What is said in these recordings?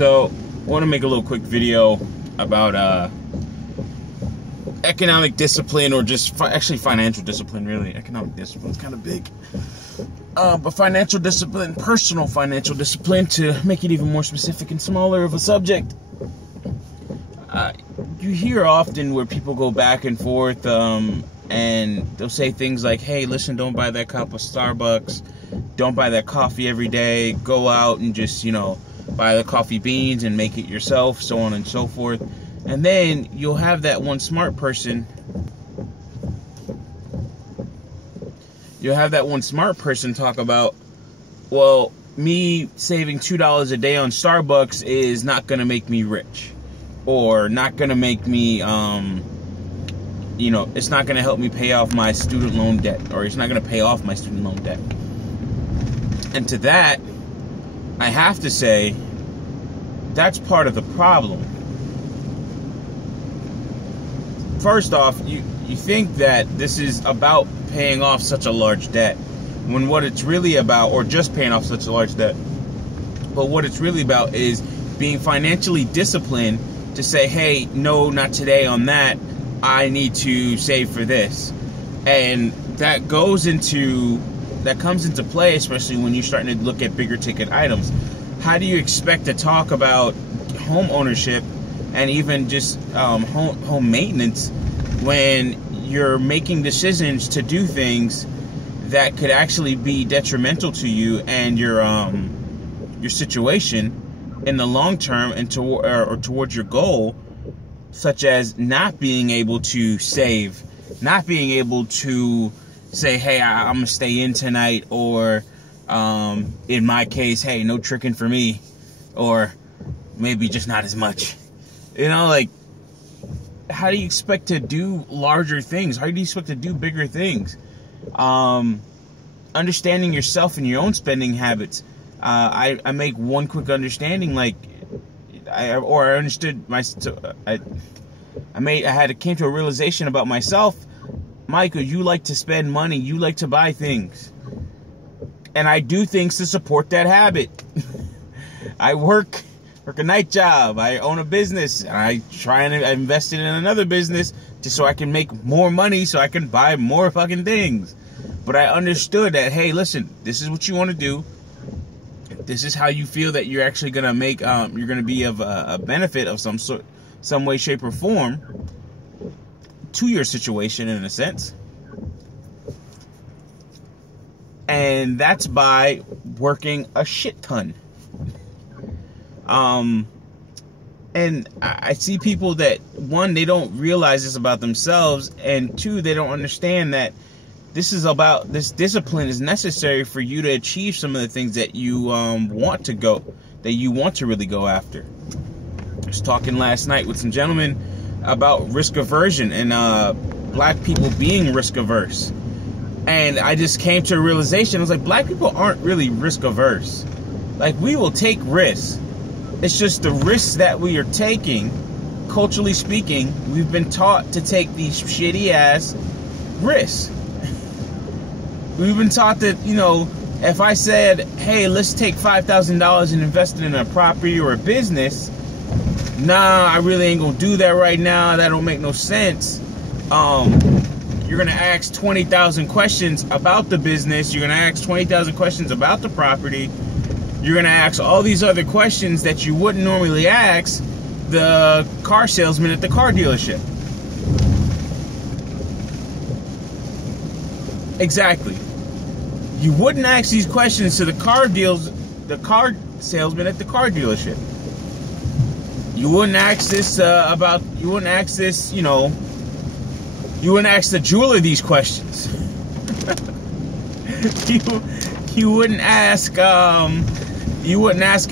So, I want to make a little quick video about economic discipline, or just actually financial discipline, really. Economic discipline is kind of big. But financial discipline, personal financial discipline, to make it even more specific and smaller of a subject. You hear often where people go back and forth, and they'll say things like, hey, listen, don't buy that cup of Starbucks. Don't buy that coffee every day. Go out and just, buy the coffee beans and make it yourself, so on and so forth. And then you'll have that one smart person. You'll have that one smart person talk about, well, me saving $2 a day on Starbucks is not going to make me rich. Or not going to make me, it's not going to help me pay off my student loan debt. Or it's not going to pay off my student loan debt. And to that, I have to say, that's part of the problem. First off, you think that this is about paying off such a large debt, when what it's really about, or just paying off such a large debt, but what it's really about is being financially disciplined to say, hey, no, not today on that. I need to save for this. And that comes into play, especially when you're starting to look at bigger ticket items. How do you expect to talk about home ownership and even just home maintenance when you're making decisions to do things that could actually be detrimental to you and your situation in the long term, and or towards your goal, such as not being able to save, not being able to say, hey, I'm gonna stay in tonight, or in my case, hey, no tricking for me, or maybe just not as much. How do you expect to do larger things? How do you expect to do bigger things? Understanding yourself and your own spending habits. I make one quick understanding, came to a realization about myself. Michael, you like to spend money, you like to buy things. And I do things to support that habit. I work a night job, I own a business, and I try and invest it in another business just so I can make more money, so I can buy more fucking things. But I understood that, hey, listen, this is what you want to do. This is how you feel that you're actually going to make, you're going to be of a benefit of some way, shape, or form to your situation, in a sense. And that's by working a shit ton. And I see people that, one, they don't realize this about themselves, and two, they don't understand that this discipline is necessary for you to achieve some of the things that you want to really go after. I was talking last night with some gentlemen about risk aversion and black people being risk averse. And I just came to a realization. I was like, black people aren't really risk averse. Like, we will take risks. It's just the risks that we are taking, culturally speaking, we've been taught to take these shitty ass risks. We've been taught that, if I said, hey, let's take $5,000 and invest it in a property or a business, nah, I really ain't gonna do that right now. That don't make no sense. You're gonna ask 20,000 questions about the business. You're gonna ask 20,000 questions about the property. You're gonna ask all these other questions that you wouldn't normally ask the car salesman at the car dealership. Exactly. You wouldn't ask these questions to the car salesman at the car dealership. You wouldn't ask this you wouldn't ask the jeweler these questions. You wouldn't ask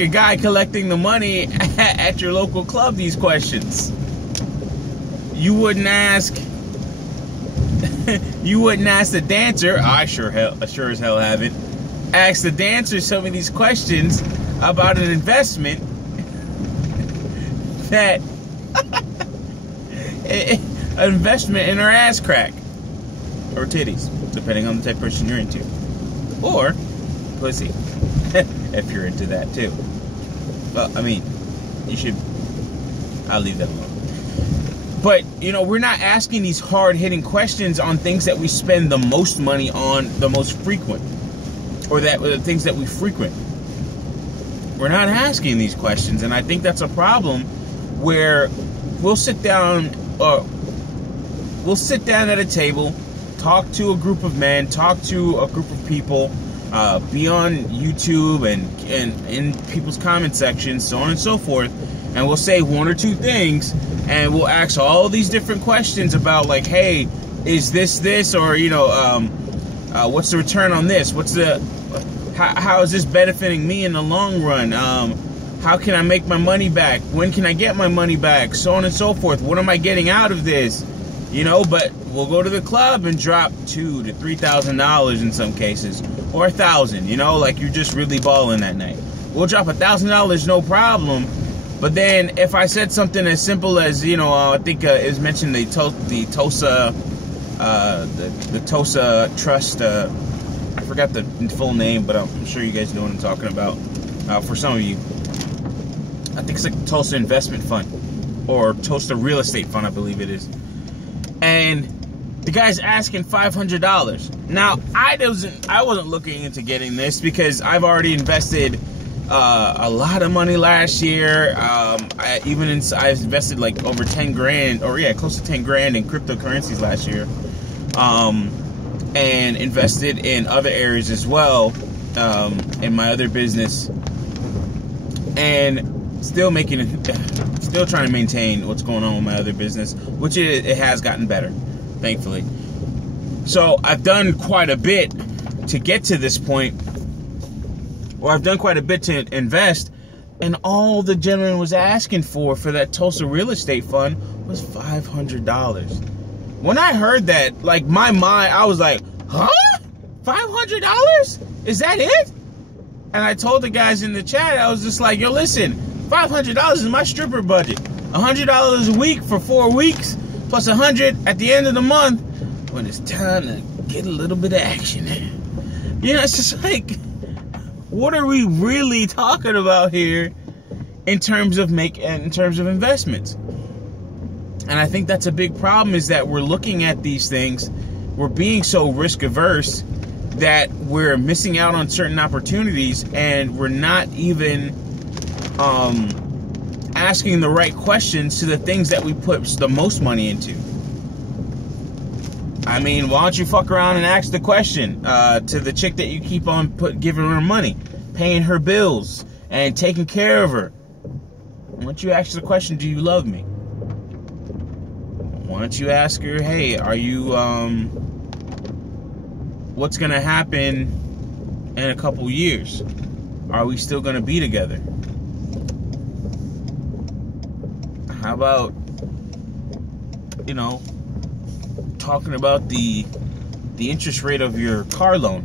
a guy collecting the money at your local club these questions. You wouldn't ask the dancer. I sure as hell haven't asked the dancer some of these questions about an investment that an investment in her ass crack or titties, depending on the type of person you're into, or pussy if you're into that too. Well, I mean, I'll leave that alone. But, you know, we're not asking these hard-hitting questions on things that we spend the most money on, the most frequent, or the things that we frequent. We're not asking these questions, and I think that's a problem where we'll sit down at a table, talk to a group of men, talk to a group of people, be on YouTube and in people's comment sections, so on and so forth, and we'll say one or two things, and we'll ask all these different questions about, like, hey, is this, or, you know, what's the return on this? How is this benefiting me in the long run? How can I make my money back? When can I get my money back? So on and so forth. What am I getting out of this? You know, but we'll go to the club and drop $2,000 to $3,000 in some cases, or $1,000. You know, like you're just really balling that night. We'll drop $1,000, no problem. But then if I said something as simple as, you know, I think it was mentioned the TOSA Trust. I forgot the full name, but I'm sure you guys know what I'm talking about. For some of you, I think it's like TOSA Investment Fund or TOSA Real Estate Fund, I believe it is. And the guy's asking $500. Now, I wasn't looking into getting this because I've already invested a lot of money last year. I invested like over 10 grand, or yeah, close to 10 grand in cryptocurrencies last year. And invested in other areas as well, in my other business, and still trying to maintain what's going on with my other business, which it has gotten better, thankfully. So I've done quite a bit to get to this point, or I've done quite a bit to invest, and all the gentleman was asking for that TOSA Real Estate Fund was $500. When I heard that, like, my mind, I was like, huh? $500? Is that it? And I told the guys in the chat, I was just like, yo, listen, $500 is my stripper budget. $100 a week for 4 weeks, plus $100 at the end of the month when it's time to get a little bit of action. You know, it's just like, what are we really talking about here in terms of investments? And I think that's a big problem, is that we're looking at these things, we're being so risk averse that we're missing out on certain opportunities, and we're not even asking the right questions to the things that we put the most money into. I mean, why don't you fuck around and ask the question to the chick that you keep on giving her money, paying her bills, and taking care of her? Why don't you ask the question, do you love me? Why don't you ask her, hey, are you, what's going to happen in a couple years? Are we still going to be together? How about, you know, talking about the interest rate of your car loan?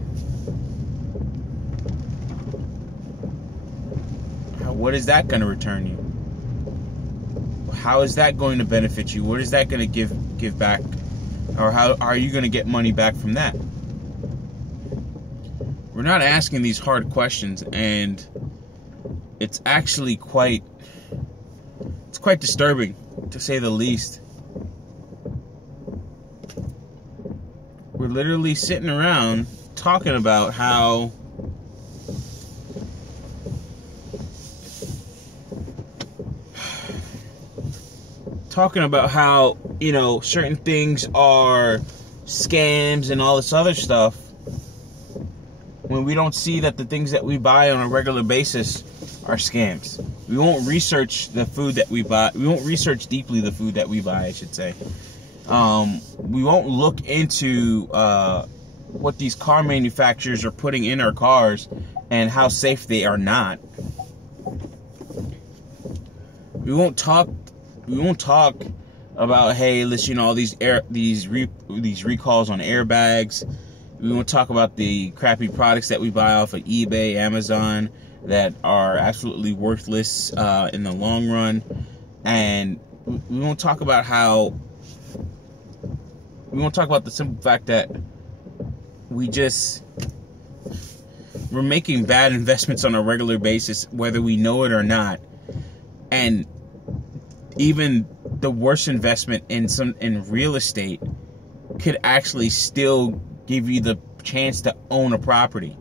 What is that going to return you? How is that going to benefit you? What is that going to give back? Or how are you going to get money back from that? We're not asking these hard questions, and it's actually quite disturbing, to say the least. We're literally sitting around talking about how you know, certain things are scams and all this other stuff, when we don't see that the things that we buy on a regular basis are scams. We won't research the food that we buy. We won't research deeply the food that we buy, I should say. We won't look into what these car manufacturers are putting in our cars and how safe they are not. We won't talk about, hey, let's, you know, all these recalls on airbags. We won't talk about the crappy products that we buy off of eBay, Amazon, that are absolutely worthless in the long run. And we won't talk about the simple fact that we're making bad investments on a regular basis, whether we know it or not. And even the worst investment in real estate could actually still give you the chance to own a property.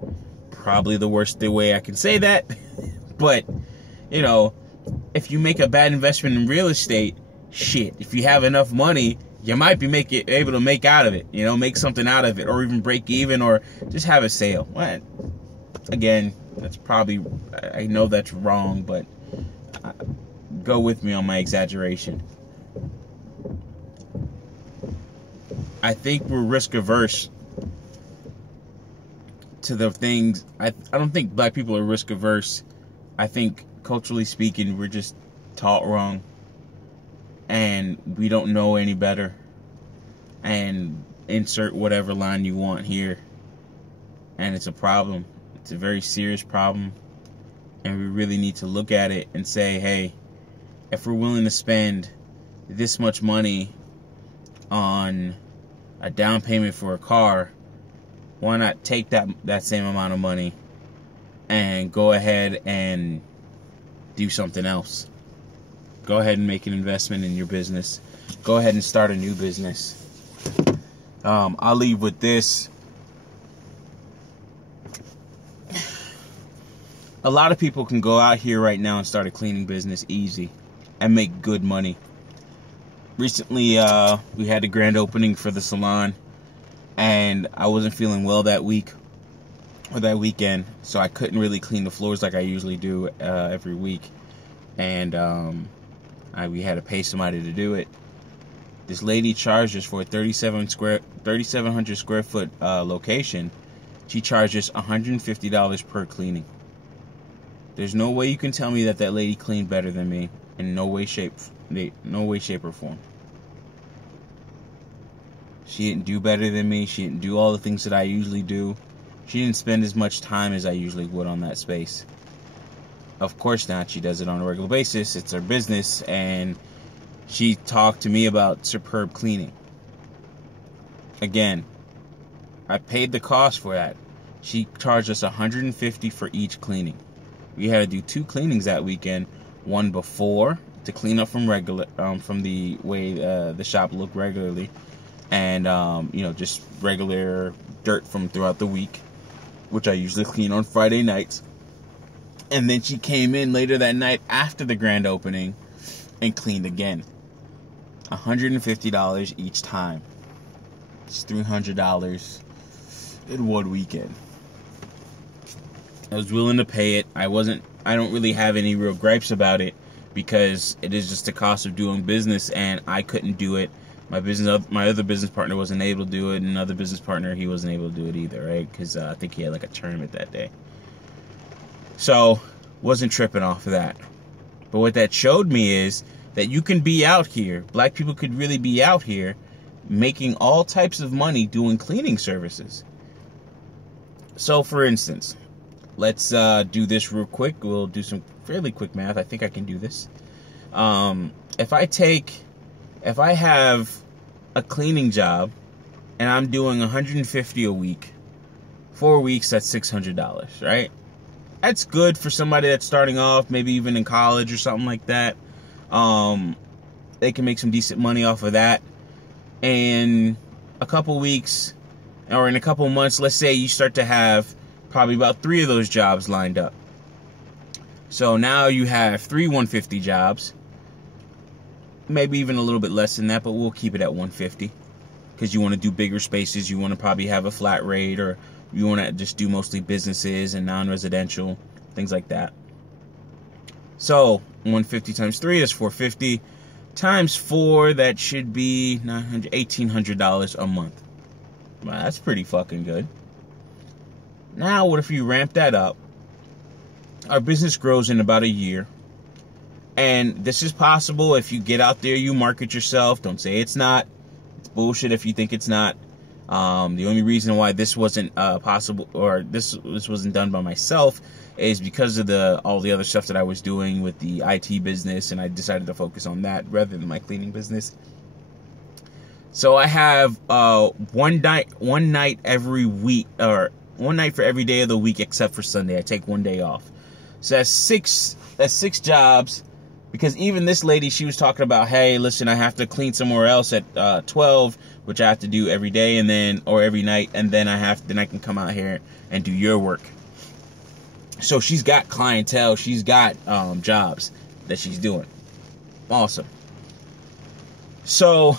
Probably the worst way I can say that. But, you know, if you make a bad investment in real estate, shit, if you have enough money, you might be able to make out of it, you know, make something out of it, or even break even, or just have a sale. Well, again, that's probably, I know that's wrong, but go with me on my exaggeration. I think we're risk averse to the things. I don't think black people are risk averse. I think culturally speaking, we're just taught wrong, and we don't know any better. And insert whatever line you want here, and it's a problem. It's a very serious problem, and we really need to look at it and say, hey, if we're willing to spend this much money on a down payment for a car, why not take that same amount of money and go ahead and do something else? Go ahead and make an investment in your business. Go ahead and start a new business. I'll leave with this. A lot of people can go out here right now and start a cleaning business easy and make good money. Recently, we had the grand opening for the salon, and I wasn't feeling well that week or that weekend, so I couldn't really clean the floors like I usually do every week, and we had to pay somebody to do it. This lady charged us for a 3,700 square foot location. She charged us $150 per cleaning. There's no way you can tell me that lady cleaned better than me. In no way, shape or form. She didn't do better than me. She didn't do all the things that I usually do. She didn't spend as much time as I usually would on that space. Of course not. She does it on a regular basis. It's her business, and she talked to me about superb cleaning. Again, I paid the cost for that. She charged us $150 for each cleaning. We had to do 2 cleanings that weekend. One before to clean up from the way the shop looked regularly, and just regular dirt from throughout the week, which I usually clean on Friday nights. And then she came in later that night after the grand opening and cleaned again. $150 each time. It's $300 in one weekend. I was willing to pay it. I don't really have any real gripes about it, because it is just the cost of doing business, and I couldn't do it. My other business partner wasn't able to do it, and another business partner, he wasn't able to do it either, right? Because I think he had like a tournament that day. So, wasn't tripping off of that. But what that showed me is that you can be out here. Black people could really be out here making all types of money doing cleaning services. So, for instance, let's do this real quick. We'll do some fairly quick math. I think I can do this. If I have a cleaning job and I'm doing $150 a week, 4 weeks, that's $600, right? That's good for somebody that's starting off, maybe even in college or something like that. They can make some decent money off of that. And a couple weeks, or in a couple months, let's say you start to have probably about 3 of those jobs lined up. So now you have 3 150 jobs. Maybe even a little bit less than that, but we'll keep it at 150. Because you want to do bigger spaces. You want to probably have a flat rate, or you want to just do mostly businesses and non-residential, things like that. So 150 times 3 is 450. Times 4, that should be $1,800 a month. Well, that's pretty fucking good. Now, what if you ramp that up? Our business grows in about a year. And this is possible if you get out there, you market yourself. Don't say it's not. It's bullshit if you think it's not. The only reason why this wasn't possible, or this wasn't done by myself, is because of all the other stuff that I was doing with the IT business, and I decided to focus on that rather than my cleaning business. So I have one night every week, or one night for every day of the week except for Sunday. I take one day off. So that's six jobs Because even this lady, she was talking about, hey, listen, I have to clean somewhere else at 12, which I have to do every day or every night, and then I can come out here and do your work. So she's got clientele, she's got jobs that she's doing. Awesome. So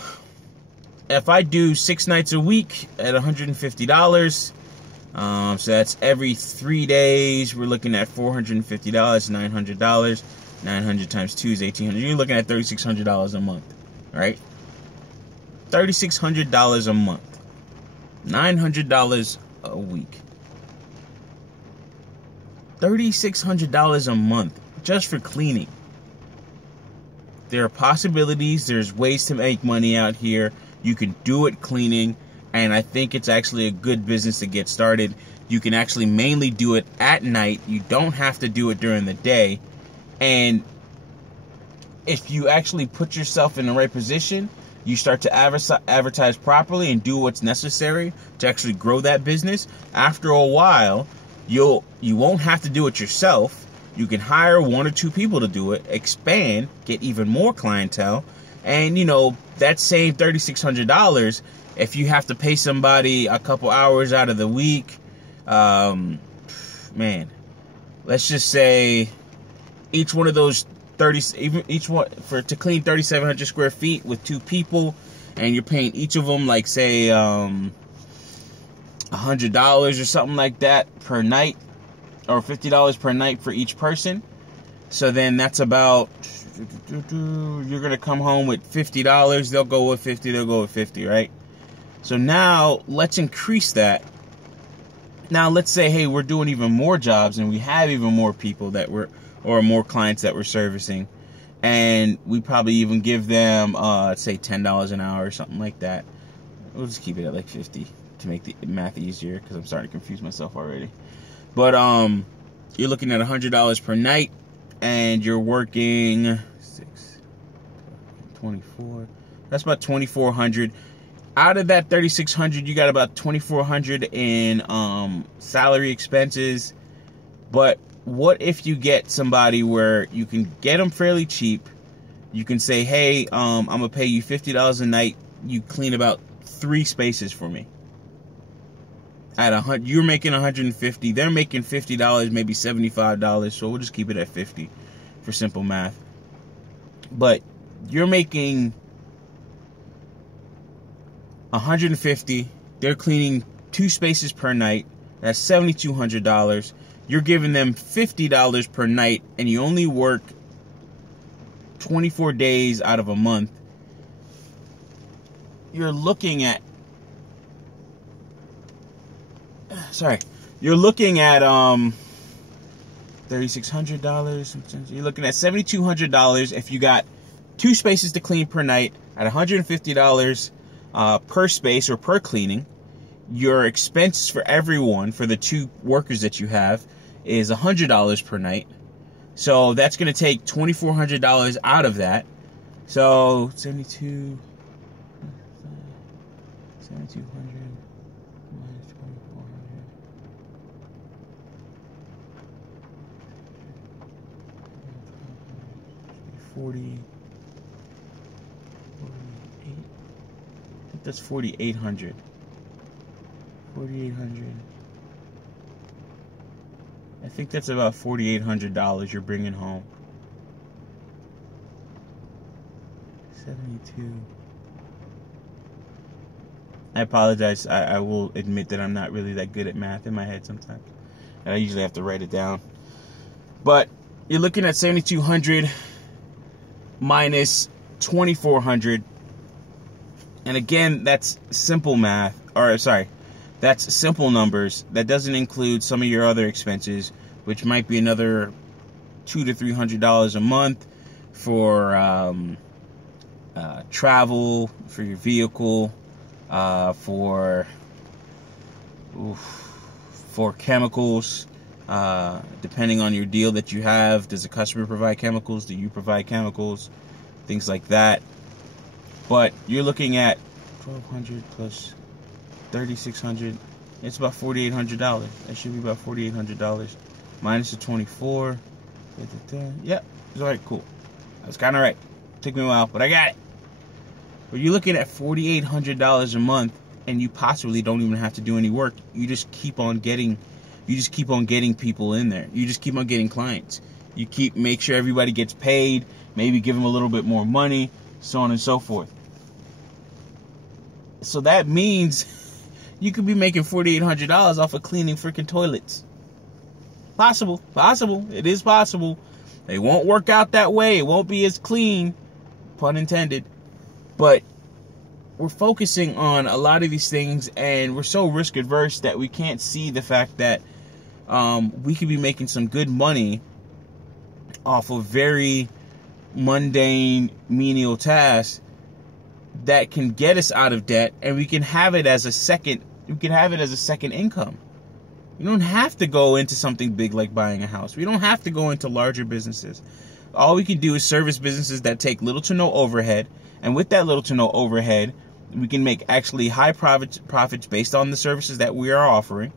if I do 6 nights a week at $150, so that's every 3 days, we're looking at $450, $900. 900 times 2 is 1,800. You're looking at $3,600 a month, right? $3,600 a month. $900 a week. $3,600 a month just for cleaning. There are possibilities. There's ways to make money out here. You can do it cleaning, and I think it's actually a good business to get started. You can actually mainly do it at night. You don't have to do it during the day. And if you actually put yourself in the right position, you start to advertise properly and do what's necessary to actually grow that business. After a while, you won't have to do it yourself. You can hire 1 or 2 people to do it, expand, get even more clientele, and that same $3,600, if you have to pay somebody a couple hours out of the week, man, let's just say each one of those to clean 3,700 square feet with 2 people, and you're paying each of them like say $100 or something like that per night, or $50 per night for each person. So then that's about, you're gonna come home with $50. They'll go with 50. They'll go with 50, right? So now let's increase that. Now let's say, hey, we're doing even more jobs and we have even more people or more clients that we're servicing, and we probably even give them say $10 an hour or something like that. We'll just keep it at like 50 to make the math easier, because I'm starting to confuse myself already. But you're looking at $100 per night, and you're working 6, 24. That's about $2,400. Out of that $3,600, you got about $2,400 in salary expenses. But what if you get somebody where you can get them fairly cheap? You can say, hey, I'm gonna pay you $50 a night. You clean about 3 spaces for me. At $100, you're making $150. They're making $50, maybe $75. So we'll just keep it at 50 for simple math. But you're making $150. They're cleaning 2 spaces per night. That's $7,200. You're giving them $50 per night, and you only work 24 days out of a month. You're looking at $3,600. You're looking at $7,200 if you got 2 spaces to clean per night at $150 per space or per cleaning. Your expenses for everyone, for the 2 workers that you have, is $100 per night. So that's going to take $2,400 out of that. So 7,200 minus 2,400. 48. I think that's 4,800. 4,800. I think that's about $4,800 you're bringing home. 72. I apologize. I will admit that I'm not really that good at math in my head sometimes. I usually have to write it down. But you're looking at 7,200 minus 2,400. And again, that's simple math. Or, sorry, that's simple numbers. That doesn't include some of your other expenses, which might be another $200 to $300 a month for travel, for your vehicle, for chemicals, depending on your deal that you have. Does the customer provide chemicals? Do you provide chemicals? Things like that. But you're looking at $1,200 plus $3,600. It's about $4,800. That should be about $4,800 minus the 24. Yeah, it's all right. Cool. I was kind of right. Took me a while, but I got it. But you're looking at $4,800 a month, and you possibly don't even have to do any work. You just keep on getting people in there. You just keep on getting clients. You make sure everybody gets paid, maybe give them a little bit more money, so on and so forth. So that means you could be making $4,800 off of cleaning freaking toilets. Possible. It is possible. They won't work out that way. It won't be as clean, pun intended. But we're focusing on a lot of these things, and we're so risk adverse that we can't see the fact that we could be making some good money off of very mundane, menial tasks that can get us out of debt, and we can have it as a second income. You don't have to go into something big like buying a house. We don't have to go into larger businesses. All we can do is service businesses that take little to no overhead, and with that little to no overhead, we can make actually high profits based on the services that we are offering,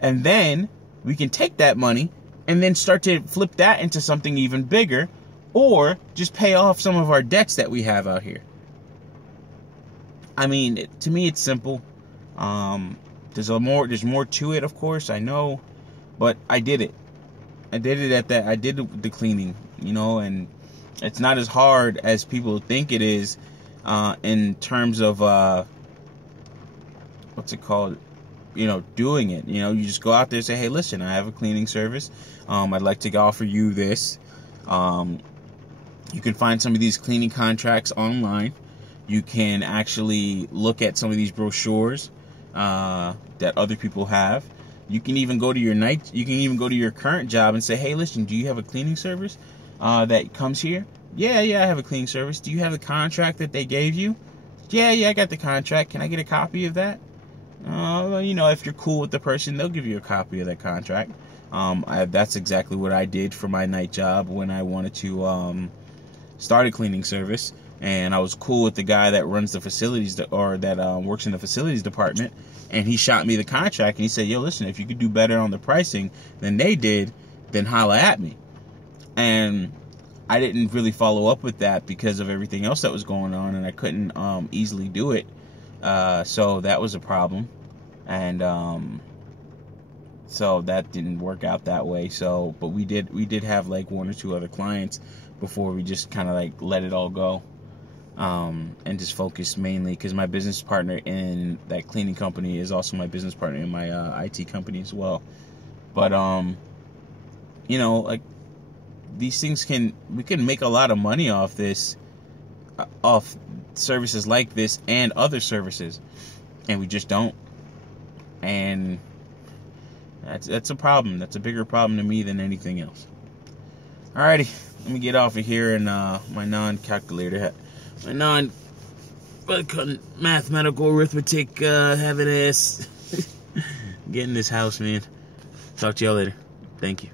and then we can take that money and then start to flip that into something even bigger, or just pay off some of our debts that we have out here. I mean, to me, it's simple. There's more to it, of course, I know, but I did it. I did the cleaning, and it's not as hard as people think it is, in terms of, doing it. You just go out there and say, hey, listen, I have a cleaning service. I'd like to offer you this. You can find some of these cleaning contracts online. You can actually look at some of these brochures that other people have. You can even go to your current job and say, hey, listen, do you have a cleaning service that comes here? Yeah, I have a cleaning service. Do you have the contract that they gave you? Yeah, I got the contract. Can I get a copy of that? If you're cool with the person, they'll give you a copy of that contract. That's exactly what I did for my night job when I wanted to start a cleaning service. And I was cool with the guy that runs the facilities that works in the facilities department. And he shot me the contract and he said, yo, listen, if you could do better on the pricing than they did, then holla at me. And I didn't really follow up with that because of everything else that was going on, and I couldn't easily do it. So that was a problem. And so that didn't work out that way. But we did have like one or two other clients before we just kind of like let it all go. And just focus mainly, because my business partner in that cleaning company is also my business partner in my IT company as well. But like these things we can make a lot of money off this, off services like this and other services, and we just don't. And that's a problem. That's a bigger problem to me than anything else. Alrighty, let me get off of here and my non-calculator. My non-mathematical arithmetic having ass. Get in this house, man. Talk to y'all later. Thank you.